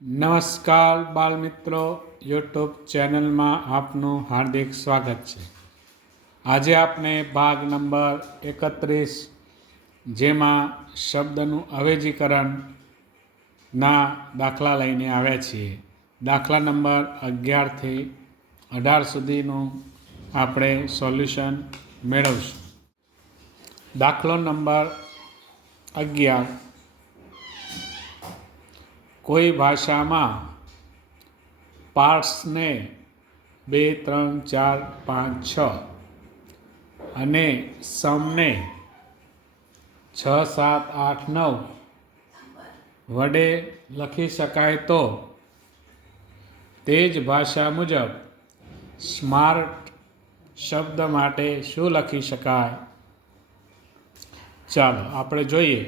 નમસ્કાર બાળમિત્રો, યુટ્યુબ ચેનલમાં આપનું હાર્દિક સ્વાગત છે. આજે આપણે ભાગ નંબર 31 જેમાં શબ્દનું અવેજીકરણના દાખલા લઈને આવ્યા છીએ. દાખલા નંબર 11થી 18 સુધીનું આપણે સોલ્યુશન મેળવશું. દાખલો નંબર 11. કોઈ ભાષામાં પાર્ટ્સને 2, 3, 4, 5, 6 અને સમને 6, 7, 8, 9 વડે લખી શકાય તો તે જ ભાષા મુજબ સ્માર્ટ શબ્દ માટે શું લખી શકાય? ચાલો આપણે જોઈએ.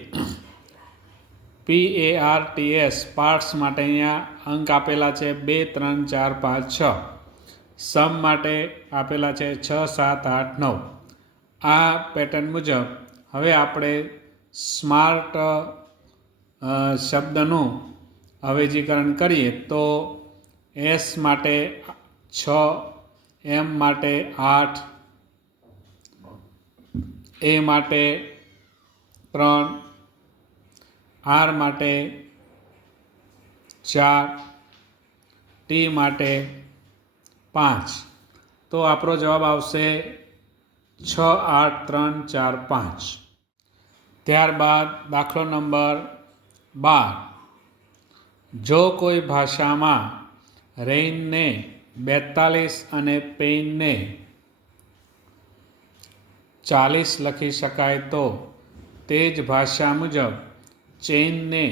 PARTS પાર્ટ્સ માટે અહીંયા અંક આપેલા છે 2, 3, 4, 5, 6. સમ માટે આપેલા છે 6, 7, 8, 9. આ પેટર્ન મુજબ હવે આપણે સ્માર્ટ શબ્દનું અવેજીકરણ કરીએ તો S માટે 6, M માટે 8, A માટે 3, R માટે 4, T માટે 5. તો આપણો જવાબ આવશે 6, 8, 3, 4, 5. ત્યારબાદ દાખલો નંબર 12. જો કોઈ ભાષામાં રેઇનને 42 અને પેઇનને 40 લખી શકાય તો તે જ ભાષા મુજબ ચેઇનને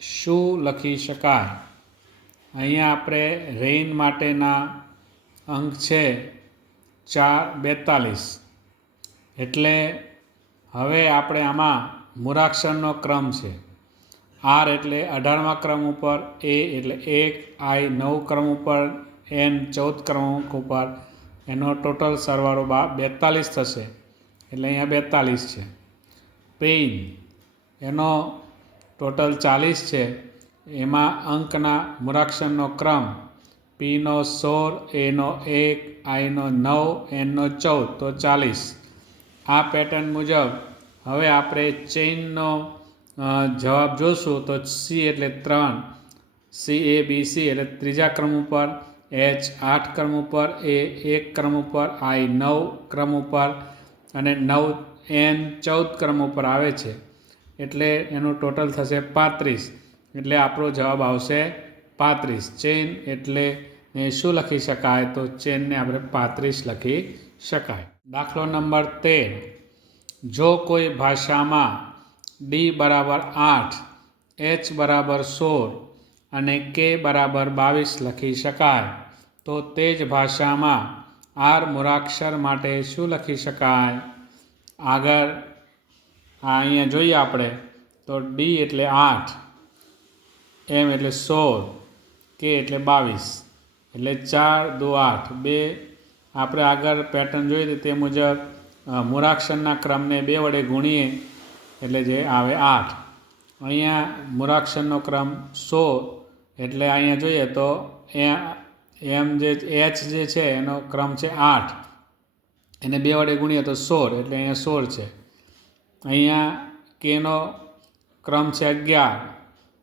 શું લખી શકાય? અહીંયા આપણે રેઇન માટેના અંક છે 42. એટલે હવે આપણે આમાં મૂળાક્ષરનો ક્રમ છે. R એટલે 18મા ક્રમ ઉપર, A એટલે 1, I 9 ક્રમ ઉપર, N 14 ક્રમાંક ઉપર. એનો ટોટલ સરવાળો 42 થશે. એટલે અહીંયા 42 છે. પેઇન એનો ટોટલ 40 છે. એમાં અંકના મૂળાક્ષરનો ક્રમ P no 16, A no 1, I no 9, N નો 14 તો 40. આ પેટર્ન મુજબ હવે આપણે ચેઇનનો જવાબ જોશું તો C એટલે 3, CABC એટલે ત્રીજા ક્રમ ઉપર, H 8 ક્રમ ઉપર, A 1 ક્રમ ઉપર, I 9 ક્રમ ઉપર અને 9 N 14 ક્રમ ઉપર આવે છે. એટલે એનું ટોટલ થશે 35. એટલે આપણો જવાબ આવશે 35. ચેઇન એટલે શું લખી શકાય? તો ચેઇનને આપણે 35 લખી શકાય. દાખલો નંબર 13. જો કોઈ ભાષામાં D બરાબર 8, H બરાબર 16 અને K બરાબર 22 લખી શકાય તો તે જ ભાષામાં R મૂળાક્ષર માટે શું લખી શકાય? આગળ અહીંયા જોઈએ આપણે તો D એટલે 8, M એટલે 16, K એટલે 22. એટલે 4, 2, 8. બે આપણે આગળ પેટર્ન જોઈએ તે મુજબ મૂળાક્ષરના ક્રમને 2 વડે ગુણીએ એટલે જે આવે 8. અહીંયા મૂળાક્ષરનો ક્રમ 16. એટલે અહીંયા જોઈએ તો M જે H જે છે એનો ક્રમ છે 8. એને 2 વડે ગુણીએ તો 16. એટલે અહીંયા 16 છે. અહીંયા Kનો ક્રમ છે 11.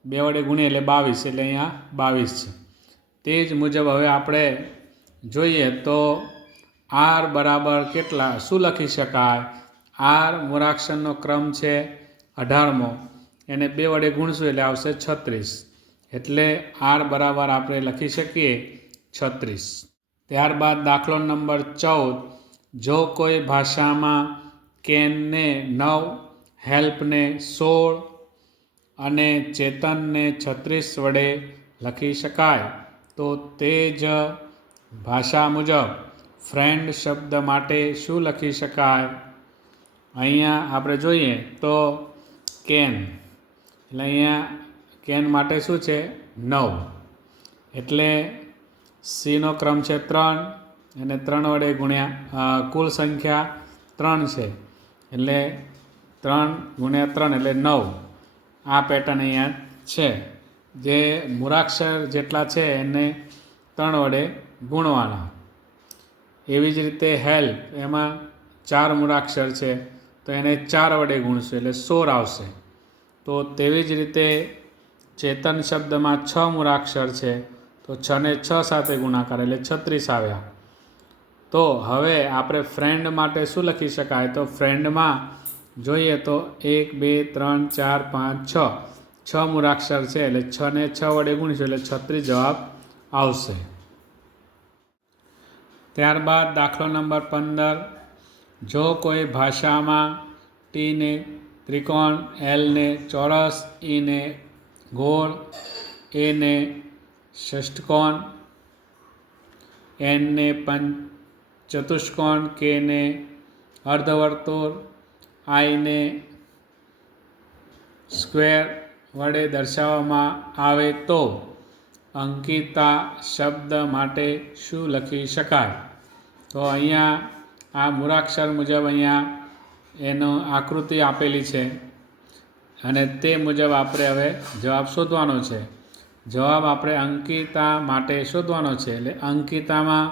2 વડે ગુણીએ એટલે 22. એટલે અહીંયા 22 છે. તે જ મુજબ હવે આપણે જોઈએ તો R બરાબર કેટલા શું લખી શકાય? R મૂળાક્ષરનો ક્રમ છે 18મો. એને 2 વડે ગુણશું એટલે આવશે 36. એટલે R બરાબર આપણે લખી શકીએ 36. ત્યારબાદ દાખલો નંબર 14. જો કોઈ ભાષામાં કેનને 9, હેલ્પને 16 અને ચેતનને 36 વડે લખી શકાય તો તે જ ભાષા મુજબ ફ્રેન્ડ શબ્દ માટે શું લખી શકાય? અહીંયા આપણે જોઈએ તો કેન. એટલે અહીંયા કેન માટે શું છે? 9. એટલે Cનો ક્રમ છે 3. અને 3 વડે ગુણ્યા કુલ સંખ્યા 3 છે. એટલે 3 ગુણ્યા 3 એટલે 9. આ પેટર્ન અહીંયા છે. જે મૂળાક્ષર જેટલા છે એને 3 વડે ગુણવાના. એવી જ રીતે હેલ્પ, એમાં 4 મૂળાક્ષર છે તો એને 4 વડે ગુણશું એટલે 16 આવશે. તો તેવી જ રીતે ચેતન શબ્દમાં 6 મૂળાક્ષર છે તો 6 ને 6 સાથે ગુણાકાર એટલે 36 આવ્યા. તો હવે આપણે ફ્રેન્ડ માટે શું લખી શકાય? તો ફ્રેન્ડમાં જોઈએ તો 1 2 3 4 5 6 મૂળાક્ષર છે એટલે 6 ને 6 વડે ગુણીશું એટલે 36 જવાબ આવશે. ત્યારબાદ દાખલો નંબર 15, જો કોઈ ભાષામાં ટી ને ત્રિકોણ, એલ ને ચોરસ, ઈ ને ગોળ, એ ને ષષ્ઠકોણ, એન ને ચતુષ્કોણ, કે ને અર્ધવર્તુળ, આઈ ને સ્ક્વેર વડે દર્શાવવામાં આવે તો અંકિતા શબ્દ માટે શું લખી શકાય? તો અહીંયા આ મૂળાક્ષર મુજબ અહીંયા એનો આકૃતિ આપેલી છે અને તે મુજબ આપણે હવે જવાબ શોધવાનો છે. જવાબ આપણે અંકિતા માટે શોધવાનો છે. એટલે અંકિતામાં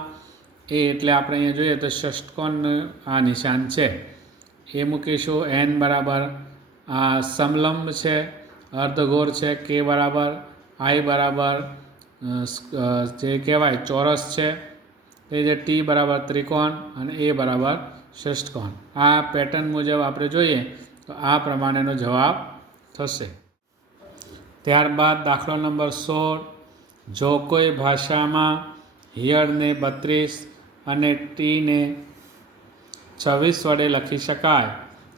એ એટલે આપણે અહીંયા જોઈએ તો ષષ્ઠકોણનું આ નિશાન છે એ મૂકીશું. એન બરાબર આ સમલંબ છે, અર્ધગોળ છે, કે બરાબર, આઈ બરાબર જે કહેવાય ચોરસ છે, તે જે ટી બરાબર ત્રિકોણ અને એ બરાબર ષષ્ઠકોણ. આ પેટર્ન મુજબ આપણે જોઈએ તો આ પ્રમાણેનો જવાબ થશે. ત્યારબાદ દાખલો નંબર 16, જો કોઈ ભાષામાં હિયળને 32 અને ટીને 26 વડે લખી શકાય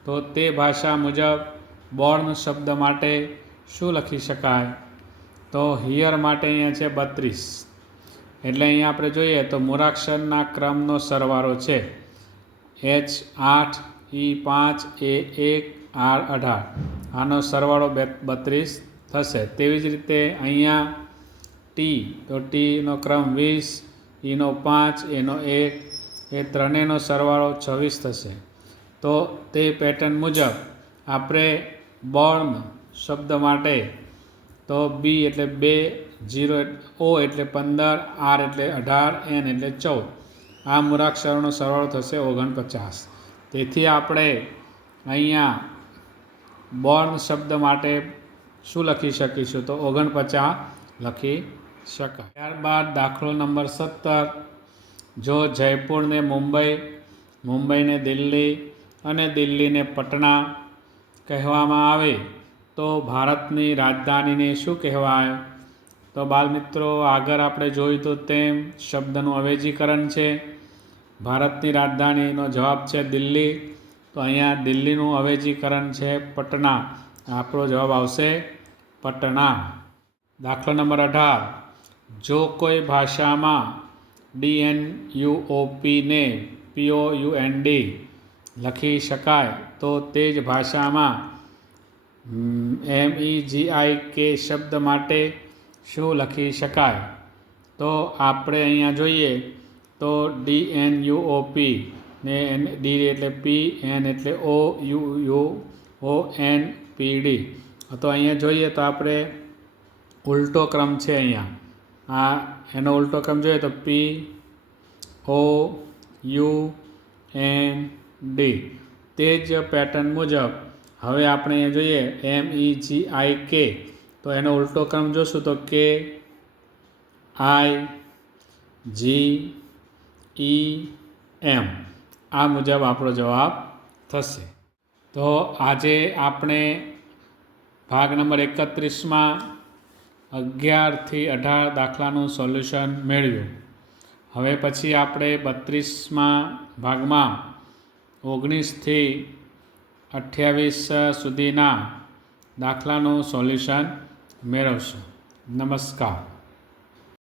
તો તે ભાષા મુજબ બોર્ન શબ્દ માટે શું લખી શકાય? તો હિયર માટે અહીંયા છે 32 એટલે અહીંયા આપણે જોઈએ તો મૂળાક્ષરના ક્રમનો સરવાળો છે H8, E5, A1, R18, આનો સરવાળો 32 થશે. તેવી જ રીતે અહીંયા ટી, તો ટીનો ક્રમ 20, ઈનો 5, એનો 1, એ ત્રણેયનો સરવાળો 26 થશે. તો તે પેટર્ન મુજબ આપણે બોર્ન શબ્દ માટે તો બી એટલે 2, 0 O એટલે 15, R એટલે 18, N એટલે 14, આ મૂળાક્ષરોનો સરવાળો થશે 49. તેથી આપણે અહીંયા બોર્ન શબ્દ માટે શું લખી શકીશું? તો 49 લખી શકાય. ત્યારબાદ દાખલો નંબર 17, જો જયપુરને મુંબઈ, મુંબઈને દિલ્હી અને દિલ્હીને પટના કહેવામાં આવે તો ભારતની રાજધાનીને શું કહેવાય? તો બાળમિત્રો, આગળ આપણે જોયું તો તેમ શબ્દનું અવેજીકરણ છે. ભારતની રાજધાનીનો જવાબ છે દિલ્હી, તો અહીંયા દિલ્હીનું અવેજીકરણ છે પટના, આપણો જવાબ આવશે પટના. દાખલો નંબર 18, જો કોઈ ભાષામાં DNUOP ને POUND લખી શકાય તો તે જ ભાષામાં MEGIK શબ્દ માટે શું લખી શકાય? તો આપણે અહીંયા જોઈએ તો DNUOP ને D એટલે P, N એટલે OUONPD. તો અહીંયા જોઈએ તો આપણે ઉલટો ક્રમ છે. અહીંયા આ એનો ઉલટો ક્રમ જોઈએ તો POUND. તે જ પેટર્ન મુજબ હવે આપણે અહીંયા જોઈએ MEGIK, તો એનો ઉલટો ક્રમ જોશું તો KIGEM. આ મુજબ આપણો જવાબ થશે. તો આજે આપણે ભાગ નંબર 31માં 11 થી 18 દાખલાનું સોલ્યુશન મેળવ્યું. હવે પછી આપણે 32મા ભાગમાં 19 થી 28 સુધીના દાખલાનું સોલ્યુશન મેળવશું. નમસ્કાર.